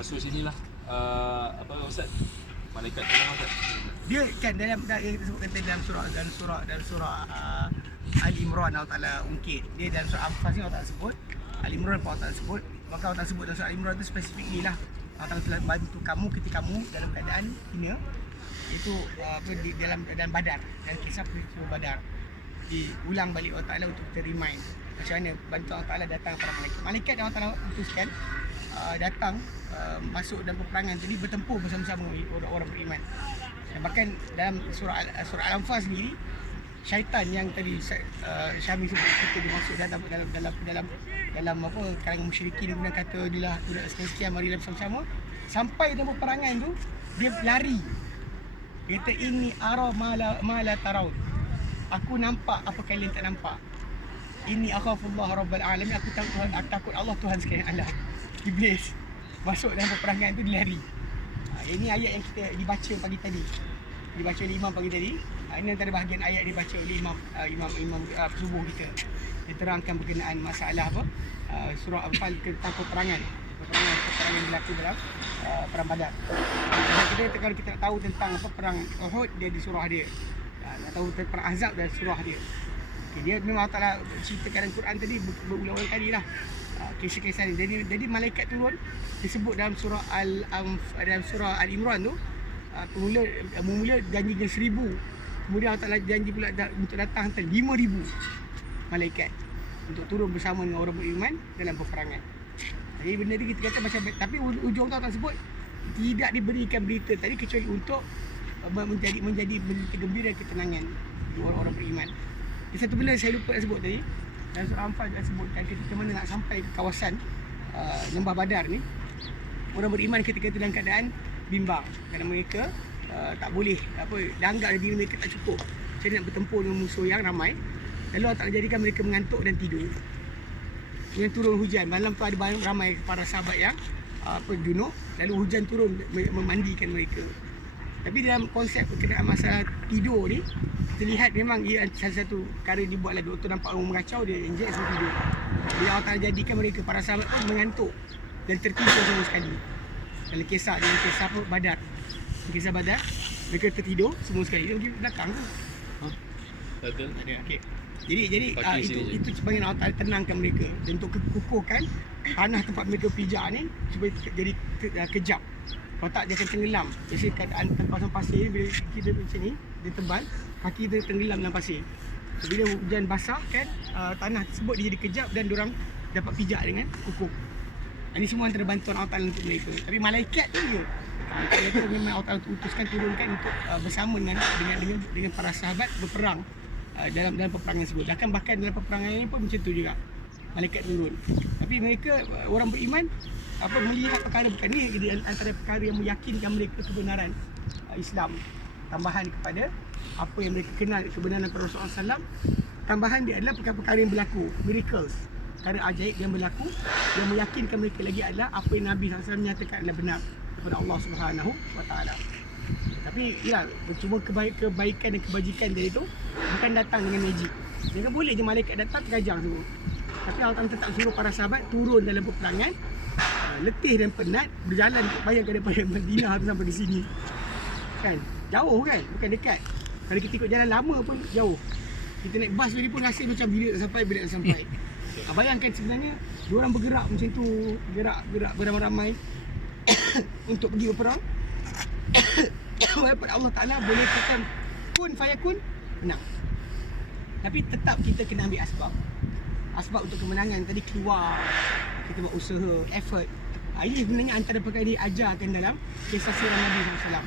masuk sini lah. Apa Ustaz? Malaikat tu lah Ustaz. Dia kan dalam yang disebutkan tadi dalam surah Ali Imran Allah Taala ungkit. Dia dalam surah Al-Anfal Allah Taala sebut, Ali Imran Allah Taala sebut, maka Allah Taala sebut dalam surah Ali Imran tu spesifik lah. Allah Taala telah bantu kamu ketika kamu dalam keadaan hina. Itu di dalam keadaan Badar, dan kisah peristiwa Badar. Diulang balik Allah Taala untuk kita remind macam mana bantu Allah Taala datang kepada malaikat. Malaikat yang Allah Taala utuskan datang masuk dalam peperangan tadi, bertempur bersama-sama orang-orang beriman. Dan bahkan dalam surah Al-Anfal sendiri, syaitan yang tadi Syami sebut kita dimasuk dalam apa kalangan musyrikin, kemudian kata inilah budak sekian mari bersama-sama, sampai dalam peperangan tu dia lari. Dia kata ini ara mala taraun. Aku nampak apa kalian tak nampak. Ini akhafullah rabbal alamin, aku takut Allah Tuhan sekalian alam. Iblis masuk dalam peperangan tu, dia lari. Ini ayat yang kita dibaca pagi tadi. Dibaca oleh imam pagi tadi. Ini antara bahagian ayat dibaca oleh imam subuh kita. Dia terangkan berkenaan masalah apa? Surah Al-Anfal tentang peperangan berlaku dalam perang Badar. Kalau kita nak tahu tentang apa perang Uhud, dia di surah dia. Nak tahu tentang perang Ahzab, dan surah dia. Okay, dia memang Allah Taala ceritakan dalam Quran tadi berulang-ulang kali lah kisah-kisah ni. Jadi malaikat turun disebut dalam surah Al-Imran tu, mula janji dengan 1000. Kemudian Allah Taala janji pula untuk datang hantar 5000 malaikat untuk turun bersama dengan orang beriman dalam peperangan. Jadi benda ni kita kata macam, tapi ujung tu Allah sebut tidak diberikan berita tadi kecuali untuk menjadi berita gembira dan ketenangan bagi orang beriman. Satu benda saya lupa nak sebut tadi, dalam surah Anfal dia sebutkan ketika mana nak sampai ke kawasan Lembah Badar ni, orang beriman ketika itu dalam keadaan bimbang kerana mereka tak boleh dianggap diri mereka tak cukup. Jadi nak bertempur dengan musuh yang ramai. Lalu Allah Ta'ala jadikan mereka mengantuk dan tidur. Kemudian turun hujan. Malam tu ada ramai para sahabat yang junub. Lalu hujan turun memandikan mereka. Tapi dalam konsep berkenaan masalah tidur ni, kita lihat memang ia salah satu perkara dibuatlah doktor nampak orang mengacau, dia injek semua tidur. Jadi Allah Ta'ala jadikan mereka para sahabat pun mengantuk dan tertidur semua sekali. Dalam kisah apa Badar. Kisah Badar, mereka tertidur semua sekali. Dia pergi belakang tu. Betul. Okey. Jadi itu sebagai Allah Ta'ala tenangkan mereka dan untuk kukuhkan tanah tempat mereka pijak ni supaya jadi kejap. Kalau tak dia akan tenggelam. Biasanya keadaan pasang pasir bila kita macam ni, dia tebal, kaki dia tenggelam dalam pasir. So, bila hujan basah kan, tanah tersebut dia jadi kejap dan diorang dapat pijak dengan kukuh. Ini semua antara bantuan Allah Ta'ala untuk mereka. Tapi malaikat tu dia. Malaikat tu memang Allah Ta'ala utuskan turunkan untuk bersama dengan para sahabat berperang dalam peperangan tersebut. Bahkan dalam peperangan ini pun macam tu juga. Malaikat turun. Tapi mereka orang beriman melihat perkara bukan ni antara perkara yang meyakinkan mereka kebenaran Islam. Tambahan kepada apa yang mereka kenal kebenaran Rasulullah SAW. Tambahan dia adalah perkara-perkara yang berlaku, miracles, perkara ajaib yang berlaku yang meyakinkan mereka lagi adalah apa yang Nabi SAW menyatakan adalah benar daripada Allah Subhanahu Wa Taala. Tapi ya, cuma kebaikan dan kebajikan dari itu bukan datang dengan magic. Jangan boleh je malaikat datang tergajar semua. Tapi Allah Ta'ala tetap suruh para sahabat turun dalam peperangan, letih dan penat, berjalan, bayangkan daripada Madinah sampai di sini. Kan? Jauh kan? Bukan dekat. Kalau kita ikut jalan lama pun jauh. Kita naik bas tadi pun rasa macam bila nak sampai. Bayangkan sebenarnya diorang bergerak macam tu, bergerak beramai-ramai untuk pergi berperang. Walaupun Allah Ta'ala boleh katakan kun fayakun, menang. Tapi tetap kita kena ambil asbab untuk kemenangan tadi keluar, kita buat usaha, effort. Ini sebenarnya antara perkara diajarkan dalam kisah sirah Nabi SAW.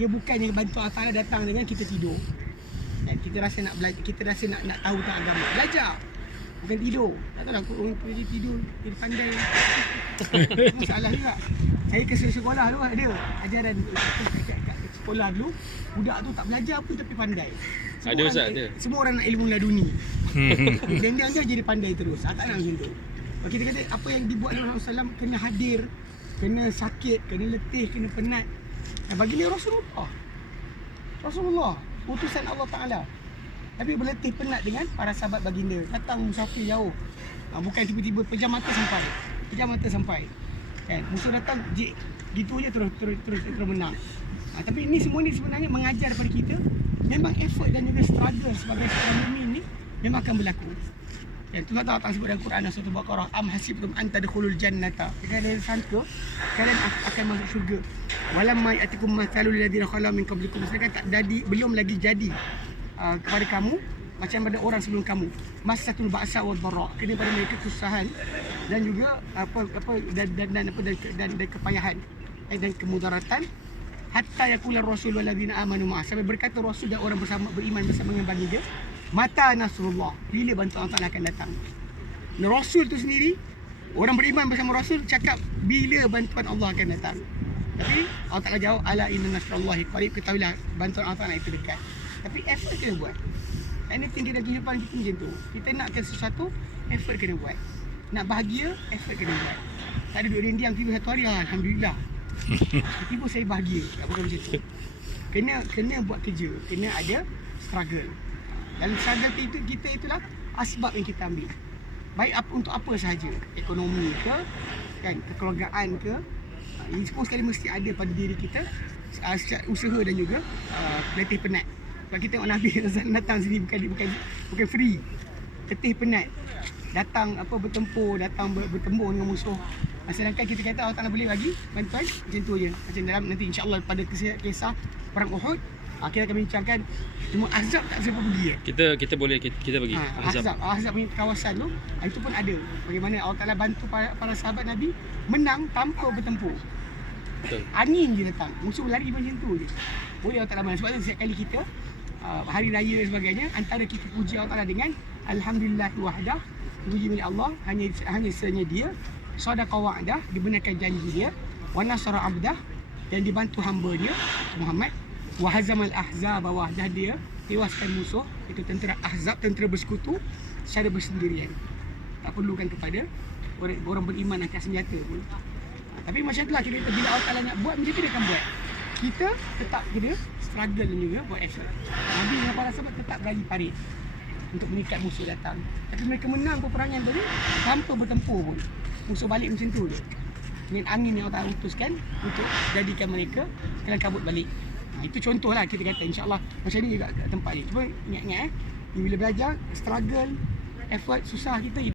Dia bukannya bantu Allah Ta'ala datang dengan kita tidur dan kita rasa nak belajar, kita rasa nak tahu tentang agama. Belajar, bukan tidur. Tak tahu lah orang pergi tidur, dia pandai. Masalah juga. Saya ke sekolah dulu ada ajaran kat sekolah dulu, budak tu tak belajar pun tapi pandai. Semua orang nak ilmu laduni. Dan dia jadi pandai terus. Tak nak macam tu. Kita kata apa yang dibuat oleh Rasulullah SAW kena hadir, kena sakit, kena letih, kena penat. Dan bagi dia Rasulullah, utusan Allah Ta'ala. Tapi berletih penat dengan para sahabat baginda. Datang musafir jauh. Bukan tiba-tiba pejam mata sampai. Kan musuh datang gitu je terus menang. Tapi ini semua ni sebenarnya mengajar pada kita memang effort dan juga struggle sebagai seorang mukmin ni memang akan berlaku. Dan Tuhan Ta'ala sebut dalam Quran surah Al-Baqarah, am hasibtum an tadkhulul jannata, kalian sangka kalian akan masuk syurga, walamma ya'tikum mathalul ladzina khala min qablikum, sedangkan tak jadi, belum lagi jadi kepada kamu macam pada orang sebelum kamu, masatul ba'sa wad dharra, kena pada mereka kesusahan dan juga dan kepayahan dan kemudaratan, hatta yaqula rasul wal ladzina amanu ma'a, sampai berkata rasul dan orang beriman bersama dengan dia, mata nasrullah, bila bantuan Allah Ta'ala akan datang. Rasul tu sendiri, orang beriman bersama Rasul cakap bila bantuan Allah akan datang. Tapi Allah Ta'ala jawab, ala inna nasrullahi qarib, ketahuilah bantuan Allah Ta'ala itu dekat. Tapi effort kena buat. Anything dalam kehidupan kita macam tu. Kita nakkan sesuatu, effort kena buat. Nak bahagia, effort kena buat. Tak ada duduk diam tiba satu hari, alhamdulillah. Tiba saya bahagia. Tak bukan macam tu. Kena buat kerja, kena ada struggle. Dan struggle itu kita itulah asbab yang kita ambil. Baik untuk apa sahaja, ekonomi ke, kan, kekeluargaan ke, ini semua sekali mesti ada pada diri kita, usaha dan juga letih penat. Kalau kita tengok Nabi datang sini bukan free, letih penat, datang bertempur, datang bertembur dengan musuh. Sedangkan kita kata Allah Ta'ala boleh bagi bantuan macam tu je. Macam dalam nanti insya-Allah pada kisah perang Uhud, kita akan bincangkan cuma Ahzab tak siapa pergi. Kita boleh kita bagi Ahzab punya kawasan tu, itu pun ada. Bagaimana Allah Ta'ala bantu para sahabat Nabi menang tanpa bertempur. Betul. Angin je datang, musuh lari macam tu je. Boleh Allah Ta'ala menang. Sebab tu setiap kali kita hari raya dan sebagainya, antara kita puji Allah Ta'ala dengan alhamdulillah wahdah, puji milik Allah, hanya senya dia, sadaqa wa'dah, dibenarkan janji dia, wa nasara abdah, dan dibantu hamba-Nya Muhammad, wa hazamal ahzab, wahdah, dia tewaskan musuh, itu tentera Ahzab, tentera bersekutu secara bersendirian, tak perlukan kepada orang beriman angkat senjata pun. Tapi macam itulah kita bila Allah Ta'ala nak buat, macam tu dia akan buat. Kita tetap kena struggle dan juga buat effort. Nabi dan para sahabat tetap berani parit untuk mengikat musuh datang. Tapi mereka menang peperangan tadi tanpa bertempur pun. Musuh balik macam tu je, dengan angin yang Allah Ta'ala utuskan untuk jadikan mereka kelang kabut balik. Itu contohlah kita kata, insya-Allah macam ni juga tempat ni. Cuba ingat-ingat bila belajar, struggle, effort, susah kita